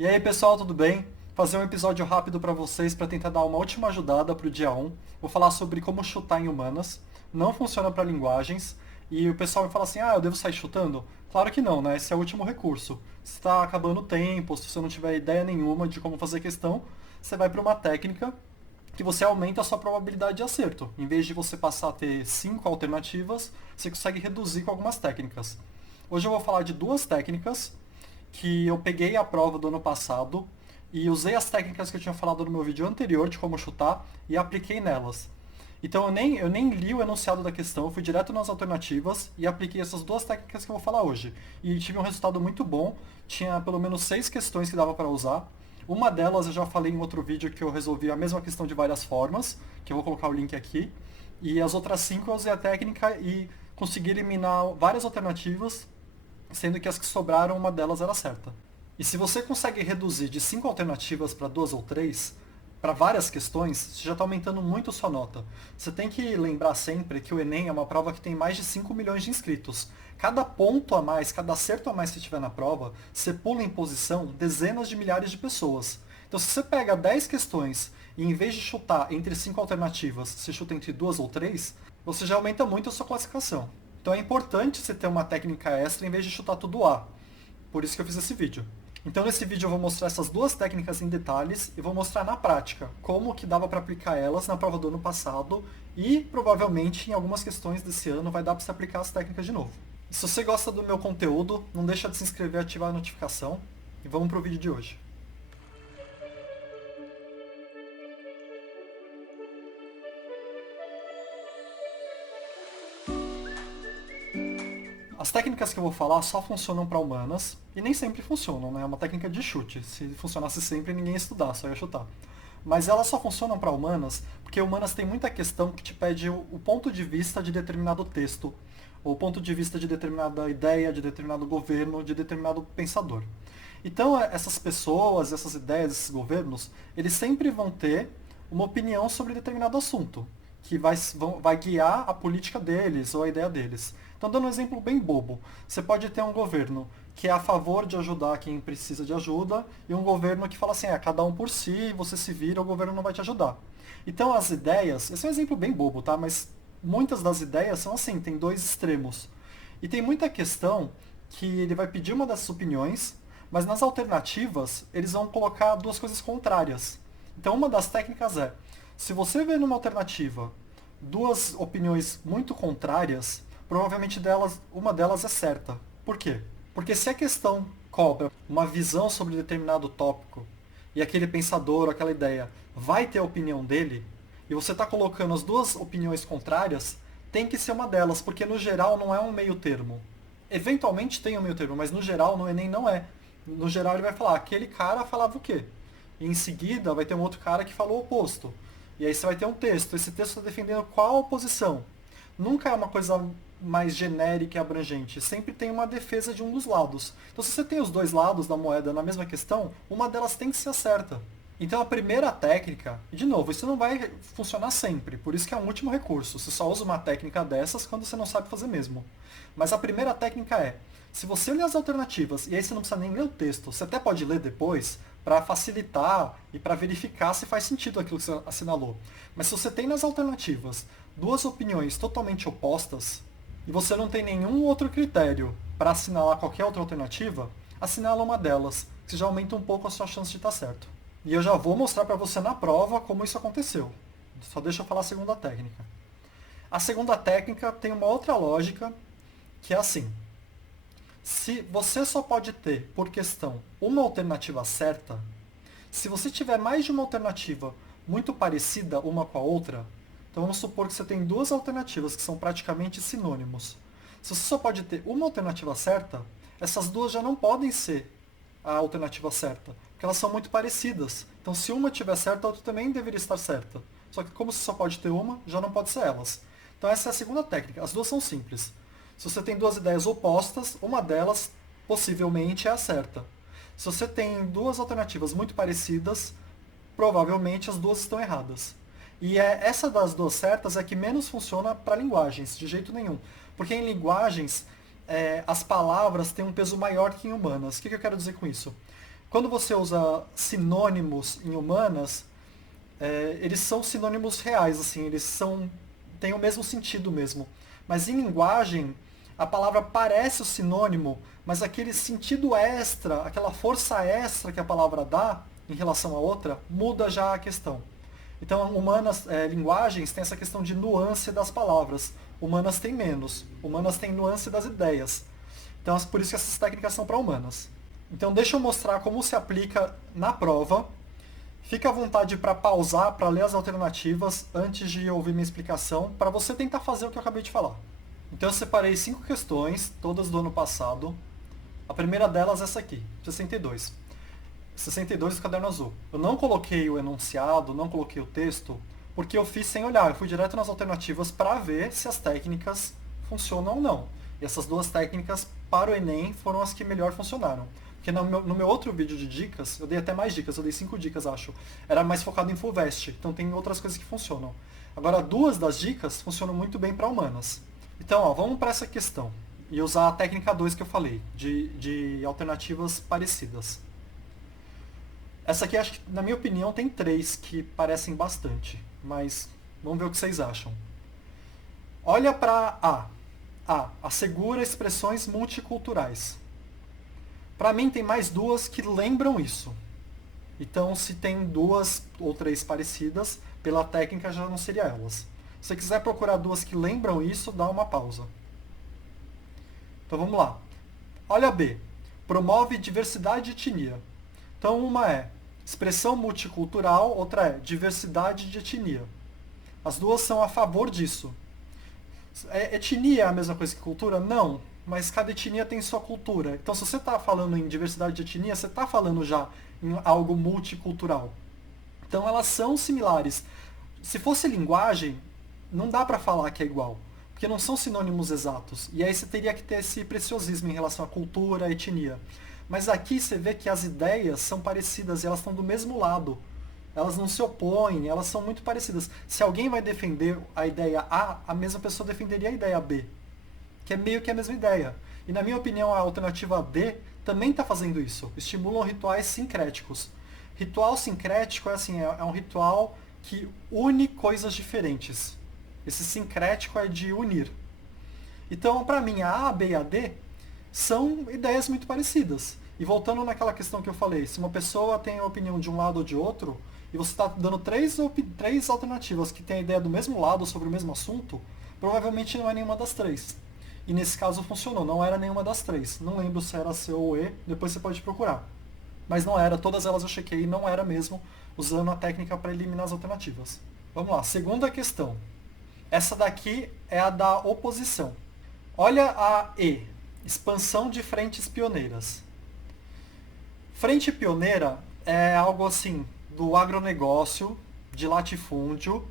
E aí pessoal, tudo bem? Fazer um episódio rápido para vocês para tentar dar uma última ajudada para o dia 1. Vou falar sobre como chutar em humanas. Não funciona para linguagens. E o pessoal me fala assim, eu devo sair chutando? Claro que não, né? Esse é o último recurso. Se está acabando o tempo, se você não tiver ideia nenhuma de como fazer questão, você vai para uma técnica que você aumenta a sua probabilidade de acerto. Em vez de você passar a ter 5 alternativas, você consegue reduzir com algumas técnicas. Hoje eu vou falar de duas técnicas que eu peguei a prova do ano passado e usei as técnicas que eu tinha falado no meu vídeo anterior de como chutar e apliquei nelas. Então eu nem li o enunciado da questão, eu fui direto nas alternativas e apliquei essas duas técnicas que eu vou falar hoje. E tive um resultado muito bom, tinha pelo menos 6 questões que dava para usar. Uma delas eu já falei em outro vídeo que eu resolvi a mesma questão de várias formas, que eu vou colocar o link aqui. E as outras 5 eu usei a técnica e consegui eliminar várias alternativas, sendo que as que sobraram, uma delas era certa. E se você consegue reduzir de 5 alternativas para 2 ou 3, para várias questões, você já está aumentando muito sua nota. Você tem que lembrar sempre que o Enem é uma prova que tem mais de 5 milhões de inscritos. Cada ponto a mais, cada acerto a mais que tiver na prova, você pula em posição dezenas de milhares de pessoas. Então se você pega 10 questões e em vez de chutar entre 5 alternativas, você chuta entre 2 ou 3, você já aumenta muito a sua classificação. Então é importante você ter uma técnica extra em vez de chutar tudo A. Por isso que eu fiz esse vídeo. Então nesse vídeo eu vou mostrar essas duas técnicas em detalhes e vou mostrar na prática como que dava para aplicar elas na prova do ano passado e provavelmente em algumas questões desse ano vai dar para você aplicar as técnicas de novo. E se você gosta do meu conteúdo, não deixa de se inscrever e ativar a notificação. E vamos pro vídeo de hoje. As técnicas que eu vou falar só funcionam para humanas e nem sempre funcionam, né? É uma técnica de chute. Se funcionasse sempre, ninguém ia estudar, só ia chutar. Mas elas só funcionam para humanas porque humanas tem muita questão que te pede o ponto de vista de determinado texto, ou o ponto de vista de determinada ideia, de determinado governo, de determinado pensador. Então, essas pessoas, essas ideias, esses governos, eles sempre vão ter uma opinião sobre determinado assunto, que vai guiar a política deles ou a ideia deles. Então, dando um exemplo bem bobo, você pode ter um governo que é a favor de ajudar quem precisa de ajuda e um governo que fala assim, cada um por si, você se vira, o governo não vai te ajudar. Então, as ideias, esse é um exemplo bem bobo, tá? Mas muitas das ideias são assim, tem dois extremos. E tem muita questão que ele vai pedir uma dessas opiniões, mas nas alternativas eles vão colocar duas coisas contrárias. Então, uma das técnicas é, se você vê numa alternativa duas opiniões muito contrárias, provavelmente uma delas é certa. Por quê? Porque se a questão cobra uma visão sobre determinado tópico e aquele pensador ou aquela ideia vai ter a opinião dele, e você está colocando as duas opiniões contrárias, tem que ser uma delas, porque no geral não é um meio termo. Eventualmente tem um meio termo, mas no geral no Enem não é. No geral ele vai falar, aquele cara falava o quê? E em seguida vai ter um outro cara que falou o oposto. E aí você vai ter um texto. Esse texto está defendendo qual posição. Nunca é uma coisa mais genérica e abrangente. Sempre tem uma defesa de um dos lados. Então se você tem os dois lados da moeda na mesma questão, uma delas tem que ser certa. Então a primeira técnica, e de novo, isso não vai funcionar sempre, por isso que é um último recurso. Você só usa uma técnica dessas quando você não sabe fazer mesmo. Mas a primeira técnica é, se você ler as alternativas, e aí você não precisa nem ler o texto, você até pode ler depois, para facilitar e para verificar se faz sentido aquilo que você assinalou. Mas se você tem nas alternativas duas opiniões totalmente opostas, e você não tem nenhum outro critério para assinalar qualquer outra alternativa, assinala uma delas, que já aumenta um pouco a sua chance de estar certo. E eu já vou mostrar para você na prova como isso aconteceu. Só deixa eu falar a segunda técnica. A segunda técnica tem uma outra lógica, que é assim. Se você só pode ter, por questão, uma alternativa certa, se você tiver mais de uma alternativa muito parecida uma com a outra, então vamos supor que você tem duas alternativas que são praticamente sinônimos. Se você só pode ter uma alternativa certa, essas duas já não podem ser a alternativa certa, porque elas são muito parecidas. Então se uma tiver certa, a outra também deveria estar certa. Só que como você só pode ter uma, já não pode ser elas. Então essa é a segunda técnica. As duas são simples. Se você tem duas ideias opostas, uma delas possivelmente é a certa. Se você tem duas alternativas muito parecidas, provavelmente as duas estão erradas. E essa das duas certas é que menos funciona para linguagens, de jeito nenhum. Porque em linguagens, as palavras têm um peso maior que em humanas. O que eu quero dizer com isso? Quando você usa sinônimos em humanas, eles são sinônimos reais, assim, têm o mesmo sentido mesmo. Mas em linguagem, a palavra parece o sinônimo, mas aquele sentido extra, aquela força extra que a palavra dá em relação à outra, muda já a questão. Então, linguagens têm essa questão de nuance das palavras. Humanas têm menos. Humanas têm nuance das ideias. Então, é por isso que essas técnicas são para humanas. Então, deixa eu mostrar como se aplica na prova. Fica à vontade para pausar, para ler as alternativas antes de ouvir minha explicação, para você tentar fazer o que eu acabei de falar. Então, eu separei 5 questões, todas do ano passado. A primeira delas é essa aqui, 62. 62 do caderno azul. Eu não coloquei o enunciado, não coloquei o texto, porque eu fiz sem olhar. Eu fui direto nas alternativas para ver se as técnicas funcionam ou não. E essas duas técnicas para o Enem foram as que melhor funcionaram. Porque no meu outro vídeo de dicas, eu dei até mais dicas, eu dei 5 dicas, acho. Era mais focado em FUVEST, então tem outras coisas que funcionam. Agora, 2 das dicas funcionam muito bem para humanas. Então, ó, vamos para essa questão. E usar a técnica 2 que eu falei, de alternativas parecidas. Essa aqui, acho que, na minha opinião, tem 3 que parecem bastante. Mas vamos ver o que vocês acham. Olha para A. Assegura expressões multiculturais. Para mim, tem mais 2 que lembram isso. Então, se tem 2 ou 3 parecidas, pela técnica já não seria elas. Se você quiser procurar 2 que lembram isso, dá uma pausa. Então, vamos lá. Olha B. Promove diversidade e etnia. Então, uma é expressão multicultural, outra é diversidade de etnia. As duas são a favor disso. Etnia é a mesma coisa que cultura? Não, mas cada etnia tem sua cultura. Então, se você está falando em diversidade de etnia, você está falando já em algo multicultural. Então, elas são similares. Se fosse linguagem, não dá para falar que é igual, porque não são sinônimos exatos. E aí você teria que ter esse preciosismo em relação à cultura, à etnia. Mas aqui você vê que as ideias são parecidas e elas estão do mesmo lado. Elas não se opõem, elas são muito parecidas. Se alguém vai defender a ideia A mesma pessoa defenderia a ideia B, que é meio que a mesma ideia. E na minha opinião, a alternativa D também está fazendo isso. Estimulam rituais sincréticos. Ritual sincrético é um ritual que une coisas diferentes. Esse sincrético é de unir. Então, para mim, a A, B e a D são ideias muito parecidas. E voltando naquela questão que eu falei, se uma pessoa tem a opinião de um lado ou de outro, e você está dando três alternativas que têm a ideia do mesmo lado sobre o mesmo assunto, provavelmente não é nenhuma das 3. E nesse caso funcionou, não era nenhuma das 3. Não lembro se era C ou E, depois você pode procurar. Mas não era, todas elas eu chequei, não era mesmo, usando a técnica para eliminar as alternativas. Vamos lá, segunda questão. Essa daqui é a da oposição. Olha a E, expansão de frentes pioneiras. Frente pioneira é algo assim, do agronegócio, de latifúndio,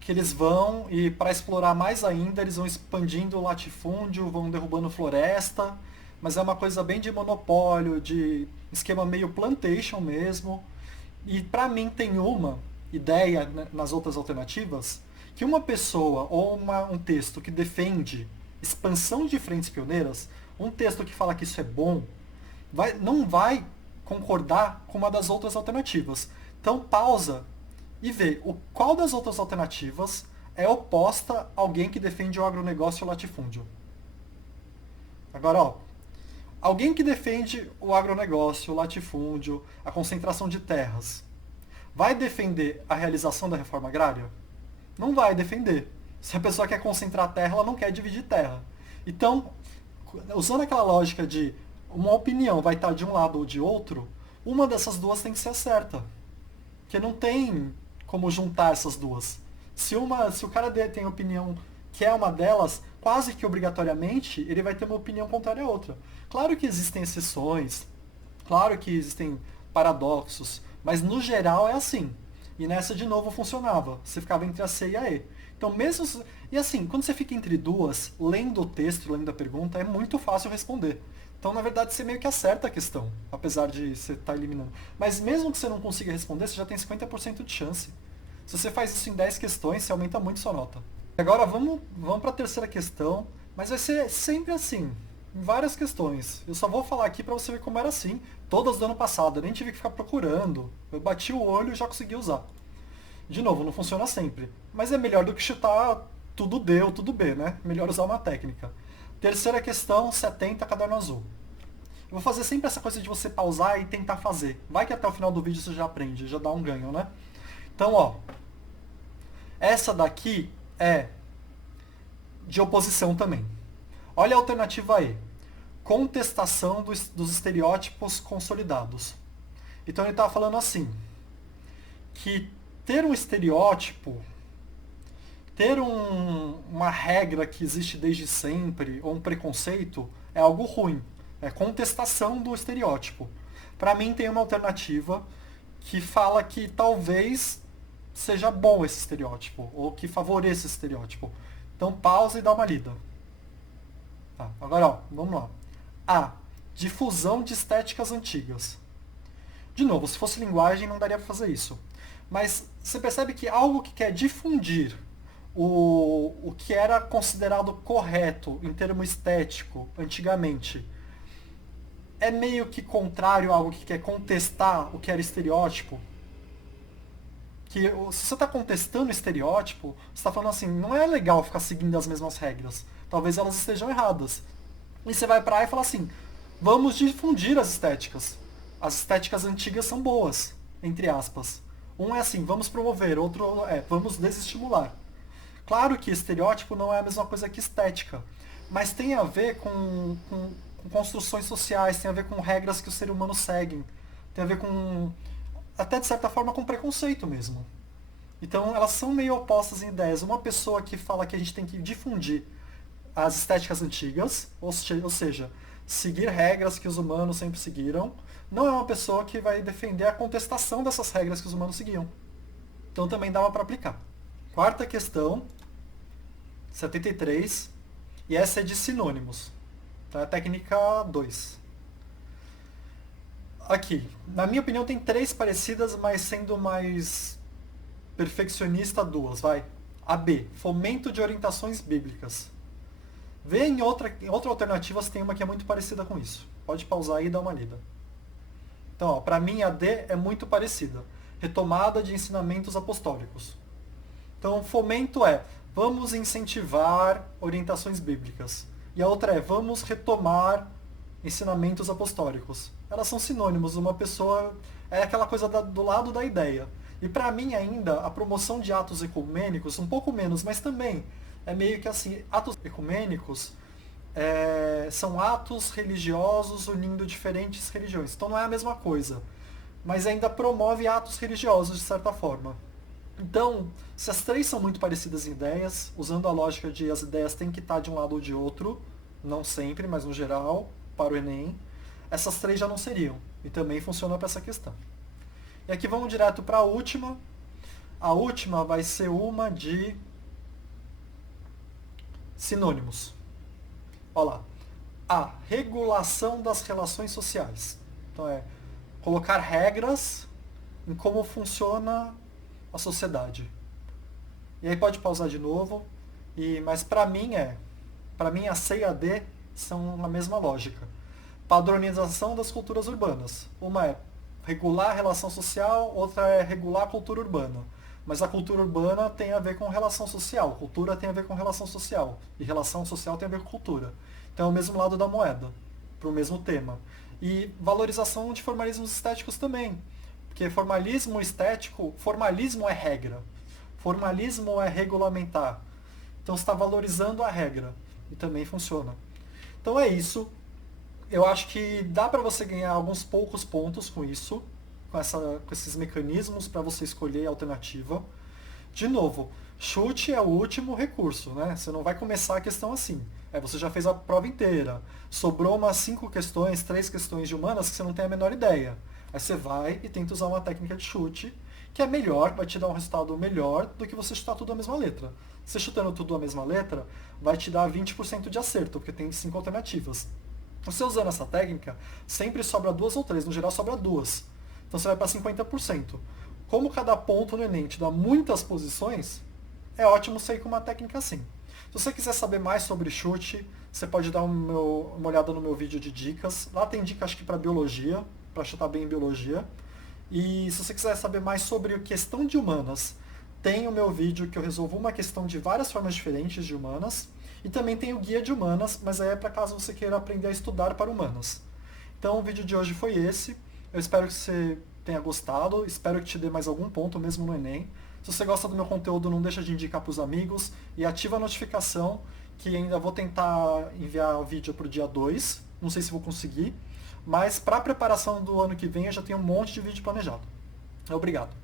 que eles vão e para explorar mais ainda, eles vão expandindo o latifúndio, vão derrubando floresta, mas é uma coisa bem de monopólio, de esquema meio plantation mesmo. E para mim tem uma ideia nas outras alternativas, que uma pessoa ou um texto que defende expansão de frentes pioneiras, um texto que fala que isso é bom, não vai concordar com uma das outras alternativas. Então pausa e vê qual das outras alternativas é oposta a alguém que defende o agronegócio e o latifúndio. Agora, ó, alguém que defende o agronegócio, o latifúndio, a concentração de terras, vai defender a realização da reforma agrária? Não vai defender. Se a pessoa quer concentrar terra, ela não quer dividir terra. Então, usando aquela lógica de uma opinião vai estar de um lado ou de outro, uma dessas duas tem que ser certa. Porque não tem como juntar essas duas. Se o cara tem opinião que é uma delas, quase que obrigatoriamente, ele vai ter uma opinião contrária à outra. Claro que existem exceções, claro que existem paradoxos, mas no geral é assim. E nessa, de novo, funcionava. Você ficava entre a C e a E. Então, mesmo... E assim, quando você fica entre duas, lendo o texto, lendo a pergunta, é muito fácil responder. Então, na verdade, você meio que acerta a questão, apesar de você estar eliminando. Mas mesmo que você não consiga responder, você já tem 50% de chance. Se você faz isso em 10 questões, você aumenta muito sua nota. Agora, vamos para a terceira questão, mas vai ser sempre assim, em várias questões. Eu só vou falar aqui para você ver como era assim, Todas do ano passado, eu nem tive que ficar procurando. Eu bati o olho e já consegui usar. De novo, não funciona sempre. Mas é melhor do que chutar tudo D ou tudo B, né? Melhor usar uma técnica. Terceira questão, 70, caderno azul. Eu vou fazer sempre essa coisa de você pausar e tentar fazer. Vai que até o final do vídeo você já aprende, já dá um ganho, né? Então, ó. Essa daqui é de oposição também. Olha a alternativa E. Contestação dos estereótipos consolidados. Então ele estava falando assim, que ter um estereótipo, ter uma regra que existe desde sempre, ou um preconceito, é algo ruim. É contestação do estereótipo. Para mim tem uma alternativa que fala que talvez seja bom esse estereótipo, ou que favoreça esse estereótipo. Então pausa e dá uma lida. Tá, agora, ó, vamos lá. A. Difusão de estéticas antigas. De novo, se fosse linguagem não daria para fazer isso. Mas você percebe que algo que quer difundir o que era considerado correto em termo estético antigamente é meio que contrário a algo que quer contestar o que era estereótipo. Que se você está contestando o estereótipo, você está falando assim, não é legal ficar seguindo as mesmas regras. Talvez elas estejam erradas. E você vai para lá e fala assim, vamos difundir as estéticas. As estéticas antigas são boas, entre aspas. Um é assim, vamos promover, outro é, vamos desestimular. Claro que estereótipo não é a mesma coisa que estética, mas tem a ver com construções sociais, tem a ver com regras que o ser humano segue, tem a ver com, até de certa forma, com preconceito mesmo. Então elas são meio opostas em ideias. Uma pessoa que fala que a gente tem que difundir as estéticas antigas, ou seja, seguir regras que os humanos sempre seguiram, não é uma pessoa que vai defender a contestação dessas regras que os humanos seguiam. Então também dava para aplicar. Quarta questão, 73, e essa é de sinônimos. Então é a técnica 2. Aqui, na minha opinião tem 3 parecidas, mas sendo mais perfeccionista 2, vai. A B, fomento de orientações bíblicas. Vê em outra alternativa se tem uma que é muito parecida com isso. Pode pausar aí e dar uma lida. Então, para mim a D é muito parecida. Retomada de ensinamentos apostólicos. Então, fomento é, vamos incentivar orientações bíblicas. E a outra é, vamos retomar ensinamentos apostólicos. Elas são sinônimos, uma pessoa é aquela coisa do lado da ideia. E para mim ainda, a promoção de atos ecumênicos, um pouco menos, mas também é meio que assim, atos ecumênicos são atos religiosos unindo diferentes religiões. Então não é a mesma coisa, mas ainda promove atos religiosos de certa forma. Então, se as 3 são muito parecidas em ideias, usando a lógica de as ideias têm que estar de um lado ou de outro, não sempre, mas no geral, para o Enem, essas 3 já não seriam. E também funciona para essa questão. E aqui vamos direto para a última. A última vai ser uma de sinônimos. Olha lá. A. Regulação das relações sociais. Então é colocar regras em como funciona a sociedade. E aí pode pausar de novo. Mas para mim a C e a D são a mesma lógica. Padronização das culturas urbanas. Uma é regular a relação social, outra é regular a cultura urbana. Mas a cultura urbana tem a ver com relação social, cultura tem a ver com relação social, e relação social tem a ver com cultura. Então é o mesmo lado da moeda, para o mesmo tema. E valorização de formalismos estéticos também, porque formalismo estético, formalismo é regra, formalismo é regulamentar. Então você está valorizando a regra, e também funciona. Então é isso. Eu acho que dá para você ganhar alguns poucos pontos com isso, com esses mecanismos para você escolher a alternativa. De novo, chute é o último recurso, né? Você não vai começar a questão assim. Você já fez a prova inteira. Sobrou umas 5 questões, 3 questões de humanas que você não tem a menor ideia. Aí você vai e tenta usar uma técnica de chute, que é melhor, vai te dar um resultado melhor do que você chutar tudo a mesma letra. Você chutando tudo a mesma letra, vai te dar 20% de acerto, porque tem 5 alternativas. Você usando essa técnica, sempre sobra 2 ou 3, no geral sobra 2. Então você vai para 50%. Como cada ponto no Enem te dá muitas posições, é ótimo você ir com uma técnica assim. Se você quiser saber mais sobre chute, você pode dar uma olhada no meu vídeo de dicas. Lá tem dica, acho que para biologia, para chutar bem em biologia. E se você quiser saber mais sobre a questão de humanas, tem o meu vídeo que eu resolvo uma questão de várias formas diferentes de humanas. E também tem o guia de humanas, mas aí é para caso você queira aprender a estudar para humanas. Então o vídeo de hoje foi esse. Eu espero que você tenha gostado, espero que te dê mais algum ponto mesmo no Enem. Se você gosta do meu conteúdo, não deixa de indicar para os amigos e ativa a notificação que ainda vou tentar enviar o vídeo para o dia 2. Não sei se vou conseguir, mas para a preparação do ano que vem eu já tenho um monte de vídeo planejado. Obrigado.